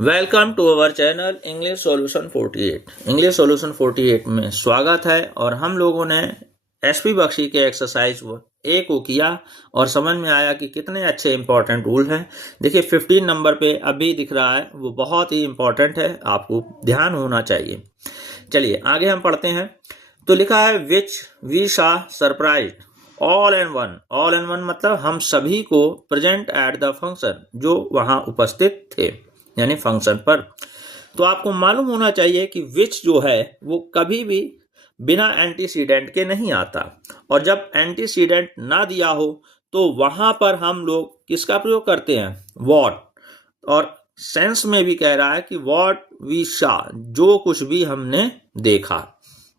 Welcome to our channel English solution 48। English solution 48 में स्वागत है। और हम लोगों ने एसपी बख्शी के एक्सरसाइज ए को किया और समझ में आया कि कितने अच्छे इंपॉर्टेंट रूल हैं। देखिए 15 नंबर पे अभी दिख रहा है, वो बहुत ही इंपॉर्टेंट है, आपको ध्यान होना चाहिए। चलिए आगे हम पढ़ते हैं। तो लिखा है विच वी शा surprise all and one. All and one मतलब हम सभी को प्रेजेंट एट द फंक्शन, जो वहां उपस्थित थे यानी फंक्शन पर। तो आपको मालूम होना चाहिए कि विच जो है वो कभी भी बिना एंटीसीडेंट के नहीं आता, और जब एंटीसीडेंट ना दिया हो तो वहां पर हम लोग किसका प्रयोग करते हैं, वॉट। और सेंस में भी कह रहा है कि वॉट वी शा, जो कुछ भी हमने देखा।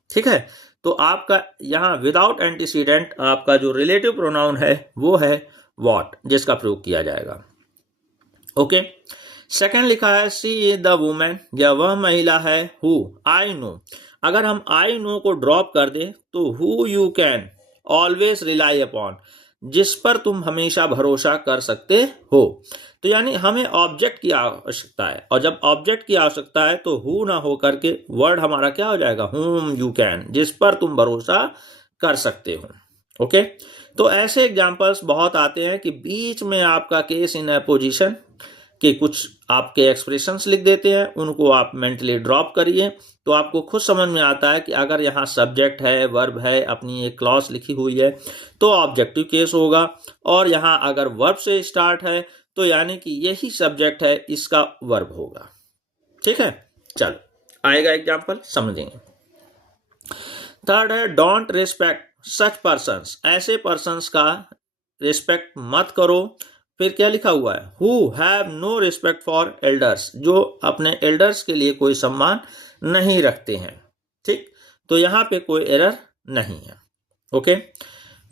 ठीक है, तो आपका यहाँ विदाउट एंटीसीडेंट आपका जो रिलेटिव प्रोनाउन है वो है वॉट, जिसका प्रयोग किया जाएगा। ओके, सेकंड लिखा है सी इज द वुमेन, या वह महिला है हु आई नो। अगर हम आई नो को ड्रॉप कर दें तो who you can always rely upon, जिस पर तुम हमेशा भरोसा कर सकते हो। तो यानी हमें ऑब्जेक्ट की आवश्यकता है, और जब ऑब्जेक्ट की आवश्यकता है तो हु ना हो करके वर्ड हमारा क्या हो जाएगा, हुम यू कैन, जिस पर तुम भरोसा कर सकते हो। ओके, तो ऐसे एग्जांपल्स बहुत आते हैं कि बीच में आपका केस इन अपोजिशन कि कुछ आपके एक्सप्रेशंस लिख देते हैं, उनको आप मेंटली ड्रॉप करिए तो आपको खुद समझ में आता है कि अगर यहाँ सब्जेक्ट है, वर्ब है, अपनी एक क्लॉज लिखी हुई है तो ऑब्जेक्टिव केस होगा, और यहाँ अगर वर्ब से स्टार्ट है तो यानी कि यही सब्जेक्ट है, इसका वर्ब होगा। ठीक है, चलो आएगा एग्जाम्पल, समझेंगे। थर्ड है डोंट रिस्पेक्ट सच पर्सन्स, ऐसे पर्सन्स का रिस्पेक्ट मत करो। फिर क्या लिखा हुआ है, who have no respect for elders, जो अपने एल्डर्स के लिए कोई सम्मान नहीं रखते हैं। ठीक, तो यहाँ पे कोई एरर नहीं है। ओके,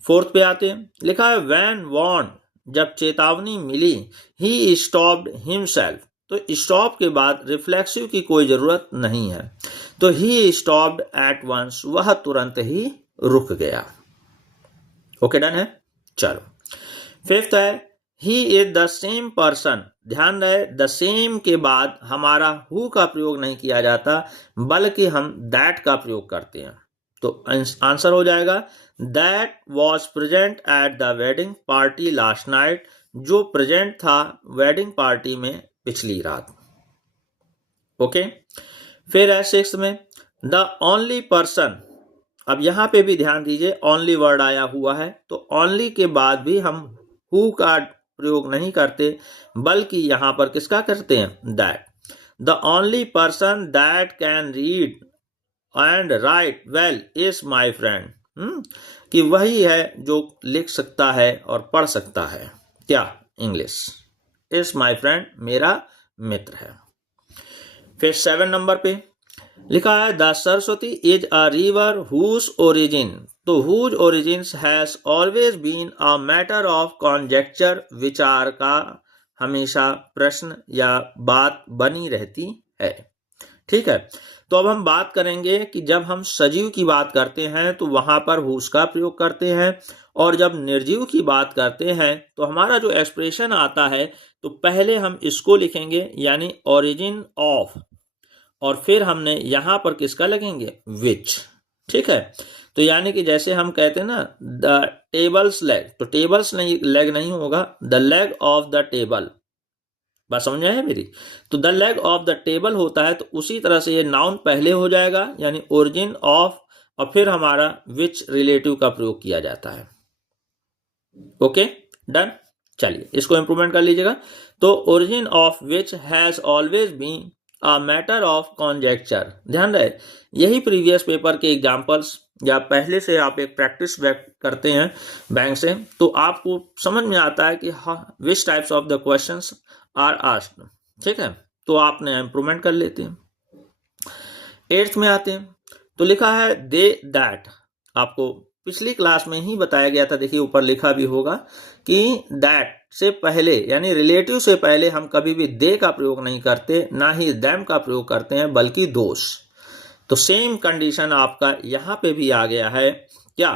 फोर्थ पे आते हैं, लिखा है व्हेन वार्न, जब चेतावनी मिली, ही स्टॉप्ड हिमसेल्फ, तो स्टॉप के बाद रिफ्लेक्सिव की कोई जरूरत नहीं है, तो ही स्टॉप्ड एट वंस, वह तुरंत ही रुक गया। ओके, डन है। चलो फिफ्थ है ही इज द सेम पर्सन, ध्यान रहे द सेम के बाद हमारा हु का प्रयोग नहीं किया जाता, बल्कि हम दैट का प्रयोग करते हैं। तो आंसर हो जाएगा that was present at the wedding party last night, जो प्रेजेंट था वेडिंग पार्टी में पिछली रात। ओके, फिर है सिक्स्थ में द ओनली पर्सन, अब यहां पे भी ध्यान दीजिए ओनली वर्ड आया हुआ है, तो ओनली के बाद भी हम हु का प्रयोग नहीं करते, बल्कि यहां पर किसका करते हैं, that. The only person that can read and right well is my friend, कि वही है जो लिख सकता है और पढ़ सकता है क्या, इंग्लिश। इज माई फ्रेंड, मेरा मित्र है। फिर 7 नंबर पे लिखा है the Saraswati is a river whose origin, तो whose origins has always been a matter of conjecture, विचार का हमेशा प्रश्न या बात बनी रहती है। ठीक है, तो अब हम बात करेंगे कि जब हम सजीव की बात करते हैं तो वहां पर हुज का प्रयोग करते हैं, और जब निर्जीव की बात करते हैं तो हमारा जो एक्सप्रेशन आता है तो पहले हम इसको लिखेंगे यानी ओरिजिन ऑफ, और फिर हमने यहां पर किसका लगेंगे, विच। ठीक है, तो यानी कि जैसे हम कहते हैं ना द टेबल्स लेग, तो टेबल्स नहीं, लेग नहीं होगा, the leg of the table, बात समझ में है मेरी। तो the leg of the table होता है, तो उसी तरह से ये नाउन पहले हो जाएगा यानी ओरिजिन ऑफ, और फिर हमारा विच रिलेटिव का प्रयोग किया जाता है। Okay, done. चलिए इसको इंप्रूवमेंट कर लीजिएगा। तो origin of which has always been a matter of conjecture, ध्यान रहे यही प्रीवियस पेपर के एग्जांपल्स, या पहले से आप एक प्रैक्टिस बैक करते हैं बैंक से, तो आपको समझ में आता है कि which types of the questions are asked. ठीक है, तो आपने इंप्रूवमेंट कर लेते हैं। 8th में आते हैं, तो लिखा है दे दैट, आपको पिछली क्लास में ही बताया गया था, देखिए ऊपर लिखा भी होगा कि दैट से पहले यानी रिलेटिव से पहले हम कभी भी दे का प्रयोग नहीं करते, ना ही देम का प्रयोग करते हैं, बल्कि दोस। तो सेम कंडीशन आपका यहां पे भी आ गया है क्या,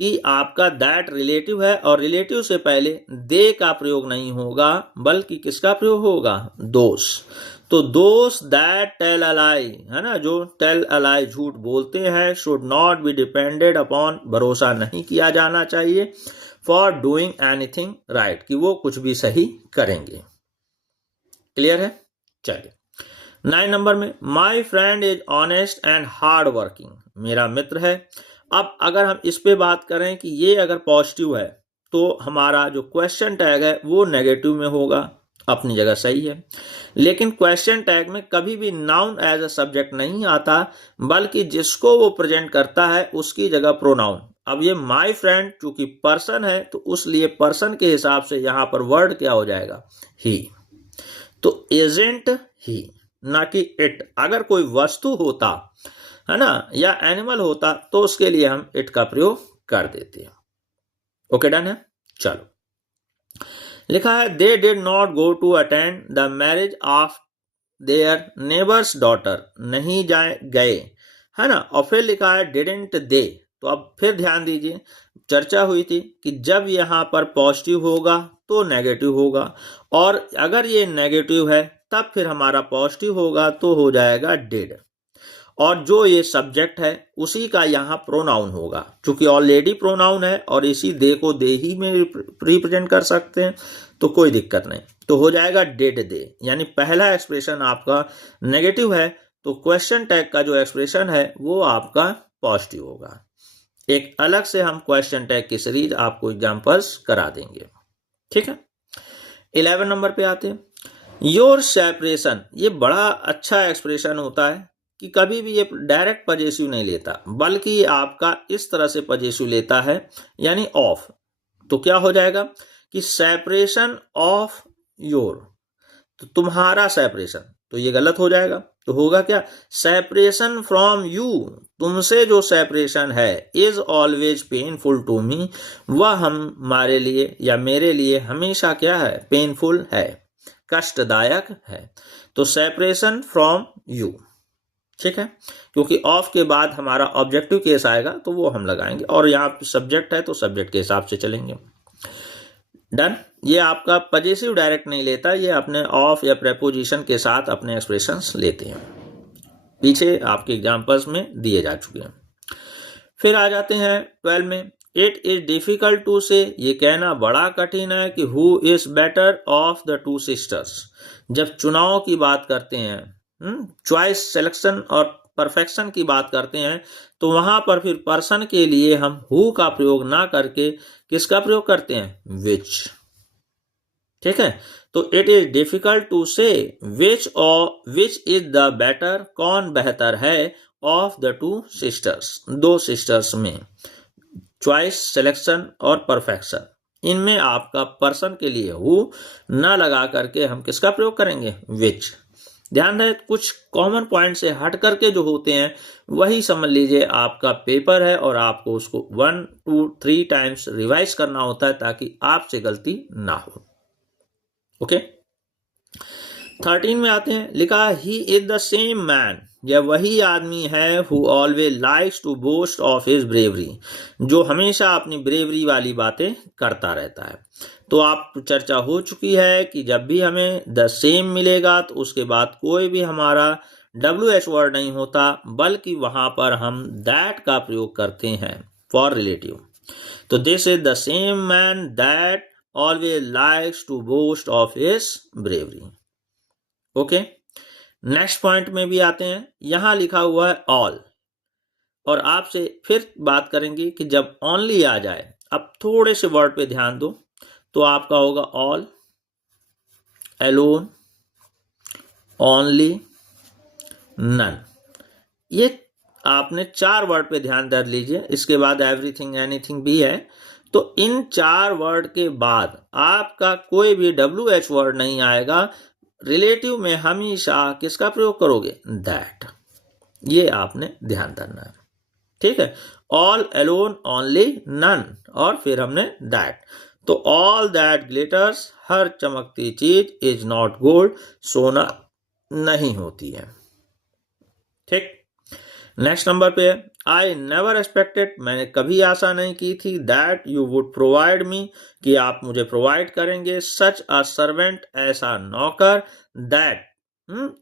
कि आपका दैट रिलेटिव है और रिलेटिव से पहले दे का प्रयोग नहीं होगा, बल्कि किसका प्रयोग होगा, दोस। तो दोस्त दैट टेल अ लाई, है ना, जो टेल अ लाई झूठ बोलते हैं, should not be depended upon, भरोसा नहीं किया जाना चाहिए, फॉर डूइंग एनीथिंग राइट, कि वो कुछ भी सही करेंगे। क्लियर है? चलिए 9 नंबर में, my friend is honest and hard working, मेरा मित्र है। अब अगर हम इस पे बात करें कि ये अगर पॉजिटिव है तो हमारा जो क्वेश्चन टैग है वो नेगेटिव में होगा, अपनी जगह सही है। लेकिन क्वेश्चन टैग में कभी भी नाउन एज अ सब्जेक्ट नहीं आता, बल्कि जिसको वो प्रेजेंट करता है उसकी जगह प्रोनाउन। अब ये माई फ्रेंड चूंकि पर्सन है तो उसलिए पर्सन के हिसाब से यहां पर वर्ड क्या हो जाएगा? ही। तो एजेंट ही, ना कि इट। अगर कोई वस्तु होता है ना या एनिमल होता तो उसके लिए हम इट का प्रयोग कर देते हैं। ओके, डन है। चलो लिखा है, they did not go to attend the marriage of their neighbours daughter, नहीं जाए गए, है ना। और फिर लिखा है डिडंट दे। तो अब फिर ध्यान दीजिए, चर्चा हुई थी कि जब यहां पर पॉजिटिव होगा तो नेगेटिव होगा, और अगर ये नेगेटिव है तब फिर हमारा पॉजिटिव होगा तो हो जाएगा डिड, और जो ये सब्जेक्ट है उसी का यहाँ प्रोनाउन होगा। चूंकि ऑलरेडी प्रोनाउन है और इसी दे को दे ही में रिप्रेजेंट कर सकते हैं तो कोई दिक्कत नहीं, तो हो जाएगा डिड दे। यानी पहला एक्सप्रेशन आपका नेगेटिव है तो क्वेश्चन टैग का जो एक्सप्रेशन है वो आपका पॉजिटिव होगा। एक अलग से हम क्वेश्चन टैग की सीरीज आपको एग्जांपल्स करा देंगे, ठीक है। 11 नंबर पे आते हैं, योर सेपरेशन। ये बड़ा अच्छा एक्सप्रेशन होता है कि कभी भी ये डायरेक्ट पजेसिव नहीं लेता, बल्कि ये आपका इस तरह से पजेसिव लेता है, यानी ऑफ। तो क्या हो जाएगा कि सेपरेशन ऑफ योर, तो तुम्हारा सेपरेशन, तो ये गलत हो जाएगा। तो होगा क्या? सेपरेशन फ्रॉम यू, तुमसे जो सेपरेशन है, is always painful to me, वह हमारे लिए या मेरे लिए हमेशा क्या है? पेनफुल है, कष्टदायक है। तो सेपरेशन फ्रॉम यू, ठीक है। क्योंकि ऑफ के बाद हमारा ऑब्जेक्टिव केस आएगा तो वो हम लगाएंगे, और यहाँ सब्जेक्ट है तो सब्जेक्ट के हिसाब से चलेंगे। डन। ये आपका पजेसिव डायरेक्ट नहीं लेता, ये अपने ऑफ या प्रेपोजिशन के साथ अपने एक्सप्रेशंस लेते हैं, पीछे आपके एग्जांपल्स में दिए जा चुके हैं। फिर आ जाते हैं 12 में, इट इज डिफिकल्ट टू से, ये कहना बड़ा कठिन है कि who is better of the two sisters. जब चुनाव की बात करते हैं, चॉइस, सिलेक्शन और परफेक्शन की बात करते हैं, तो वहां पर फिर पर्सन के लिए हम हु का प्रयोग ना करके किसका प्रयोग करते हैं? विच, ठीक है। तो इट इज डिफिकल्ट टू से विच इज द बेटर, कौन बेहतर है, ऑफ द टू सिस्टर्स, दो सिस्टर्स में। चॉइस, सिलेक्शन और परफेक्शन, इनमें आपका पर्सन के लिए हु ना लगा करके हम किसका प्रयोग करेंगे? विच। ध्यान रहे, कुछ कॉमन पॉइंट से हट करके जो होते हैं वही समझ लीजिए आपका पेपर है, और आपको उसको 1, 2, 3 टाइम्स रिवाइज करना होता है ताकि आपसे गलती ना हो। ओके। 13 में आते हैं, लिखा he is the same man, यह वही आदमी है, who always likes to boast of his bravery, जो हमेशा अपनी ब्रेवरी वाली बातें करता रहता है। तो आप चर्चा हो चुकी है कि जब भी हमें द सेम मिलेगा तो उसके बाद कोई भी हमारा WH वर्ड नहीं होता, बल्कि वहां पर हम दैट का प्रयोग करते हैं फॉर रिलेटिव। तो this is the same man that always likes to boast of his bravery. Okay. Next point में भी आते हैं, यहां लिखा हुआ है ऑल, और आपसे फिर बात करेंगे कि जब ओनली आ जाए, अब थोड़े से वर्ड पे ध्यान दो, तो आपका होगा ऑल, एलोन, ओनली, नन। ये आपने 4 वर्ड पे ध्यान दे लीजिए, इसके बाद एवरीथिंग, एनीथिंग भी है। तो इन 4 वर्ड के बाद आपका कोई भी WH वर्ड नहीं आएगा। रिलेटिव में हमेशा किसका प्रयोग करोगे? दैट। ये आपने ध्यान रखना है, ठीक है। ऑल, एलोन, ओनली, नन, और फिर हमने दैट। तो ऑल दैट ग्लिटर्स, हर चमकती चीज, इज नॉट गोल्ड, सोना नहीं होती है, ठीक। नेक्स्ट नंबर पे, आई नेवर एक्सपेक्टेड, मैंने कभी आशा नहीं की थी, that you would provide me, कि आप मुझे प्रोवाइड करेंगे, सच अ सर्वेंट, ऐसा नौकर, दैट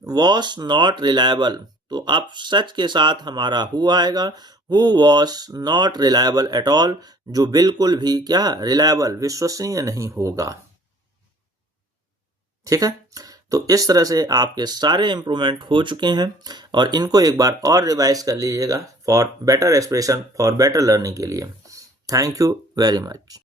वॉज नॉट रिलायबल, तो अब सच के साथ हमारा हु आएगा। Who was not reliable at all, जो बिल्कुल भी क्या रिलायबल विश्वसनीय नहीं होगा। ठीक है, तो इस तरह से आपके सारे इंप्रूवमेंट हो चुके हैं और इनको एक बार और रिवाइज कर लीजिएगा for better expression, for better learning के लिए। Thank you very much.